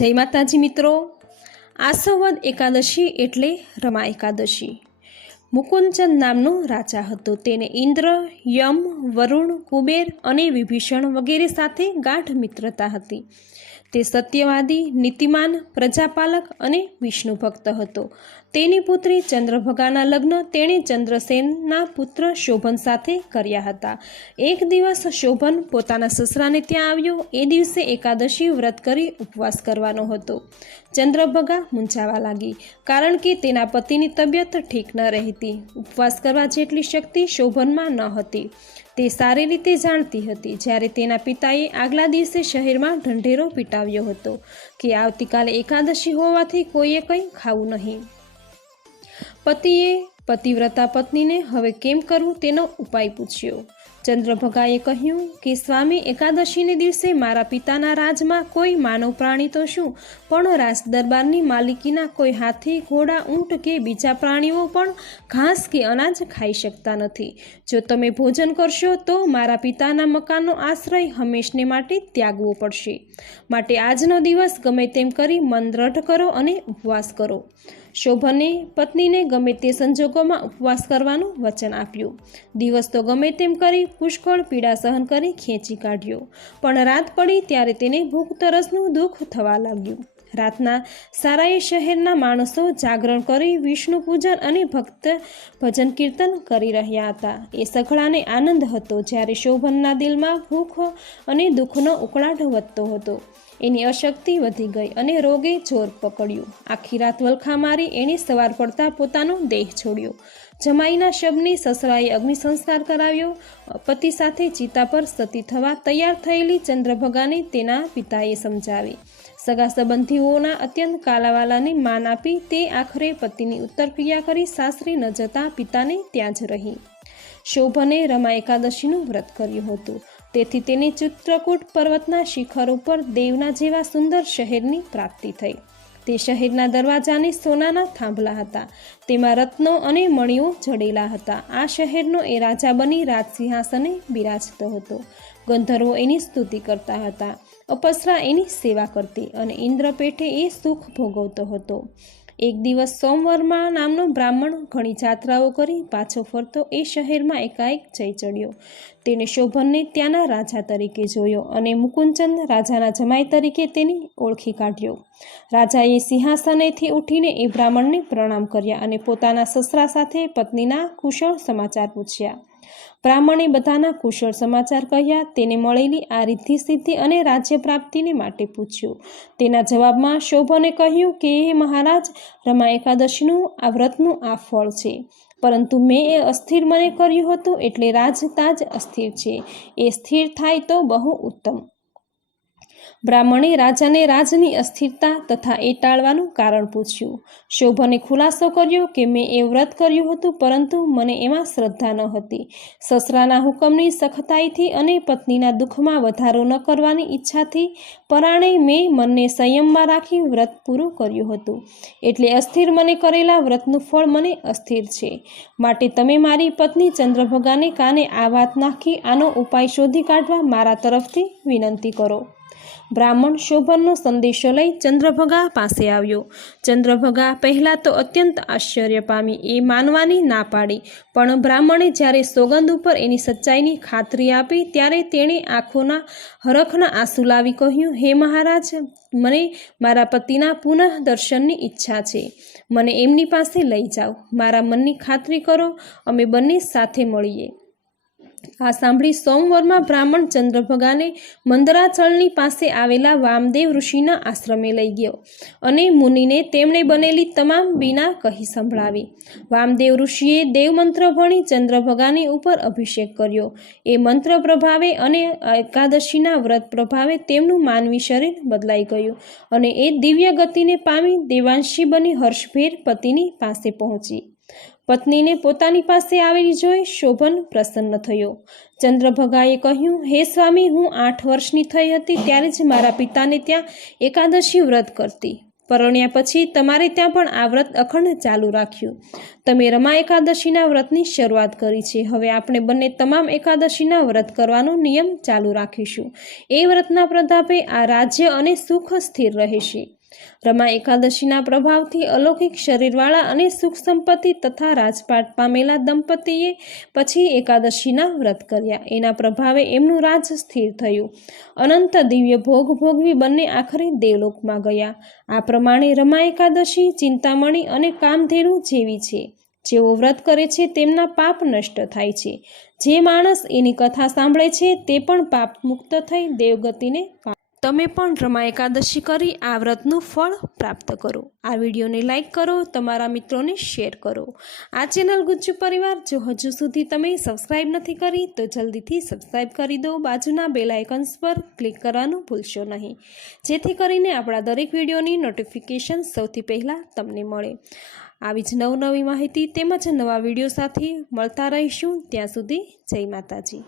જય માતાજી મિત્રો, આસવદ એકાદશી એટલે રમા એકાદશી। મુકુંદચંદ નામનો રાજા હતો। તેને ઇન્દ્ર, યમ, વરુણ, કુબેર અને વિભીષણ વગેરે સાથે ગાઢ મિત્રતા હતી। તે સત્યવાદી, નીતિમાન, પ્રજાપાલક અને વિષ્ણુ ભક્ત હતો। તેની પુત્રી ચંદ્રભગાના લગ્ન તેણે ચંદ્રસેનના પુત્ર શોભન સાથે કર્યા હતા। એક દિવસ શોભન પોતાના સસરાને ત્યાં આવ્યો। એ દિવસે એકાદશી વ્રત કરી ઉપવાસ કરવાનો હતો। ચંદ્રભગા મૂંઝાવા લાગી, કારણ કે તેના પતિની તબિયત ઠીક ન રહેતી। ઉપવાસ કરવા જેટલી શક્તિ શોભનમાં ન હતી, તે સારી રીતે જાણતી હતી। જ્યારે તેના પિતાએ આગલા દિવસે શહેરમાં ઢંઢેરો પીટાવ્યો હતો કે આવતીકાલે એકાદશી હોવાથી કોઈએ કંઈ ખાવું નહીં। પતિએ પતિવ્રતા પત્નીને હવે કેમ કરવું તેનો ઉપાય પૂછ્યો। ચંદ્રભગાએ કહ્યું કે સ્વામી, એકાદશીને દિવસે મારા પિતાના રાજમાં કોઈ માનવ પ્રાણી તો શું, પણ રાજ દરબારની માલિકીના કોઈ હાથી, ઘોડા, ઊંટ કે બીજા પ્રાણીઓ પણ ઘાસ કે અનાજ ખાઈ શકતા નથી। જો તમે ભોજન કરશો તો મારા પિતાના મકાનનો આશ્રય હંમેશને માટે ત્યાગવો પડશે। માટે આજનો દિવસ ગમે તેમ કરી મન દ્રઢ કરો અને ઉપવાસ કરો। શોભને પત્નીને ગમે તે સંજોગોમાં ઉપવાસ કરવાનું વચન આપ્યું। દિવસ તો ગમે તેમ કરી પુષ્કળ પીડા સહન કરી ખેંચી કાઢ્યો, પણ રાત પડી ત્યારે તેને ભૂખ તરસનું દુઃખ થવા લાગ્યું। રાતના સારાએ શહેરના માણસો જાગરણ કરી વિષ્ણુ પૂજન અને ભક્ત ભજન કીર્તન કરી રહ્યા હતા। એ સઘળાને આનંદ હતો, જ્યારે શોભનના દિલમાં ભૂખ અને દુઃખનો ઉકળાટ વધતો હતો। એની અશક્તિ વધી ગઈ અને રોગે જોર પકડ્યું। આખી રાત વલખા મારી એણે સવાર પડતા પોતાનો દેહ છોડ્યો। જમાઈના શબને સસરાએ અગ્નિ સંસ્કાર કરાવ્યો। પતિ સાથે ચિતા પર સતી થવા તૈયાર થયેલી ચંદ્રભગાને તેના પિતાએ સમજાવી। સગા સંબંધીઓના અત્યંત કાલાવાલાને માન આપી તે આખરે પતિની ઉત્તરક્રિયા કરી સાસરે ન જતા પિતાને ત્યાં જ રહી। શોભને રમા એકાદશીનું વ્રત કર્યું હતું, તેથી તેને ચિત્રકૂટ પર્વતના શિખર ઉપર દેવના જેવા સુંદર શહેરની પ્રાપ્તિ થઈ। તે શહેરના દરવાજાને સોનાના થાંભલા હતા, તેમાં રત્નો અને મણિઓ જડેલા હતા। આ શહેરનો એ રાજા બની રાજસિંહાસને બિરાજતો હતો। ગંધર્વો એની સ્તુતિ કરતા હતા, અપ્સરા એની સેવા કરતી અને ઇન્દ્ર પેઠે એ સુખ ભોગવતો હતો। એક દિવસ સોમવર્મા નામનો બ્રાહ્મણ ઘણી જાત્રાઓ કરી પાછો ફરતો એ શહેરમાં એકાએક જઈ ચડ્યો। તેને શોભનને ત્યાંના રાજા તરીકે જોયો અને મુકુંદચંદ રાજાના જમાઈ તરીકે તેને ઓળખી કાઢ્યો। રાજાએ સિંહાસનેથી ઉઠીને એ બ્રાહ્મણને પ્રણામ કર્યા અને પોતાના સસરા સાથે પત્નીના કુશળ સમાચાર પૂછ્યા। બ્રાહ્મણે બધાના કુશળ સમાચાર કહ્યા। તેને મળેલી આ રિદ્ધિ સિદ્ધિ અને રાજ્ય પ્રાપ્તિને માટે પૂછ્યું। તેના જવાબમાં શોભને કહ્યું કે હે મહારાજ, રમા એકાદશીનું આ વ્રતનું આ ફળ છે, પરંતુ મેં એ અસ્થિર મને કર્યું હતું, એટલે રાજતાજ અસ્થિર છે। એ સ્થિર થાય તો બહુ ઉત્તમ। બ્રાહ્મણે રાજાને રાજની અસ્થિરતા તથા એ ટાળવાનું કારણ પૂછ્યું। શોભને ખુલાસો કર્યો કે મેં એ વ્રત કર્યું હતું, પરંતુ મને એમાં શ્રદ્ધા ન હતી। સસરાના હુકમની સખતાઈથી અને પત્નીના દુઃખમાં વધારો ન કરવાની ઈચ્છાથી પરાણે મેં મનને સંયમમાં રાખી વ્રત પૂરું કર્યું હતું, એટલે અસ્થિર મને કરેલા વ્રતનું ફળ મને અસ્થિર છે। માટે તમે મારી પત્ની ચંદ્રભગાને કાને આ વાત નાખી આનો ઉપાય શોધી કાઢવા મારા તરફથી વિનંતી કરો। બ્રાહ્મણ શોભનનો સંદેશો લઈ ચંદ્રભગા પાસે આવ્યો। ચંદ્રભગા પહેલાં તો અત્યંત આશ્ચર્ય પામી, એ માનવાની ના પાડી, પણ બ્રાહ્મણે જ્યારે સોગંદ ઉપર એની સચ્ચાઈની ખાતરી આપી ત્યારે તેણે આંખોના હરખના આંસુ લાવી કહ્યું, હે મહારાજ, મને મારા પતિના પુનઃ દર્શનની ઈચ્છા છે। મને એમની પાસે લઈ જાઓ, મારા મનની ખાતરી કરો, અમે બંને સાથે મળીએ। આ સાંભળી સોમવર્મા બ્રાહ્મણ ચંદ્રભગાને મંદરાચળની પાસે આવેલા વામદેવ ઋષિના આશ્રમે લઈ ગયો અને મુનિને તેમણે બનેલી તમામ બીના કહી સંભળાવી। વામદેવ ઋષિએ દેવમંત્ર ભણી ચંદ્રભગાની ઉપર અભિષેક કર્યો। એ મંત્ર પ્રભાવે અને એકાદશીના વ્રત પ્રભાવે તેમનું માનવી શરીર બદલાઈ ગયું અને એ દિવ્ય ગતિને પામી દેવાંશી બની હર્ષભેર પતિની પાસે પહોંચી। પત્નીને પોતાની પાસે આવેલી જોઈ શોભન પ્રસન્ન થયો। ચંદ્રભગાએ કહ્યું, હે સ્વામી, હું 8 વર્ષની થઈ હતી ત્યારે જ મારા પિતાને ત્યાં એકાદશી વ્રત કરતી, પરણ્યા પછી તમારે ત્યાં પણ આ વ્રત અખંડ ચાલુ રાખ્યું. તમે રમા એકાદશીના વ્રતની શરૂઆત કરી છે. હવે આપણે બંને તમામ એકાદશીના વ્રત કરવાનો નિયમ ચાલુ રાખીશું. એ વ્રતના પ્રતાપે આ રાજ્ય અને સુખ સ્થિર રહેશે. રમા એકાદશીના પ્રભાવથી અલૌકિક શરીરવાળા અને સુખ સંપત્તિ તથા રાજપાટ પામેલા દંપતીએ પછી એકાદશીના વ્રત કર્યા. એના પ્રભાવે એમનું રાજ સ્થિર થયું. અનંત દિવ્ય ભોગ ભોગવી બંને આખરે દેવલોકમાં ગયા. આ પ્રમાણે રમા એકાદશી ચિંતામણી અને કામધેનુ જેવી છે. જેઓ વ્રત કરે છે તેમના પાપ નષ્ટ થાય છે. જે માણસ એની કથા સાંભળે છે તે પણ પાપ મુક્ત થઈ દેવગતિને પામે. તમે પણ રમા એકાદશી કરી આ વ્રતનું ફળ પ્રાપ્ત કરો. આ વિડીયોને લાઈક કરો, તમારા મિત્રોને શેર કરો. આ ચેનલ ગુજ્જુ પરિવાર જો હજુ સુધી તમે સબસ્ક્રાઈબ નથી કરી તો જલ્દીથી સબસ્ક્રાઈબ કરી દો. બાજુના બેલ આઇકન્સ પર ક્લિક કરવાનું ભૂલશો નહીં, જેથી કરીને આપણા દરેક વિડીયોની નોટિફિકેશન સૌથી પહેલાં તમને મળે. આવી જ નવી માહિતી તેમજ નવા વિડીયો સાથે મળતા રહીશું. ત્યાં સુધી જય માતાજી.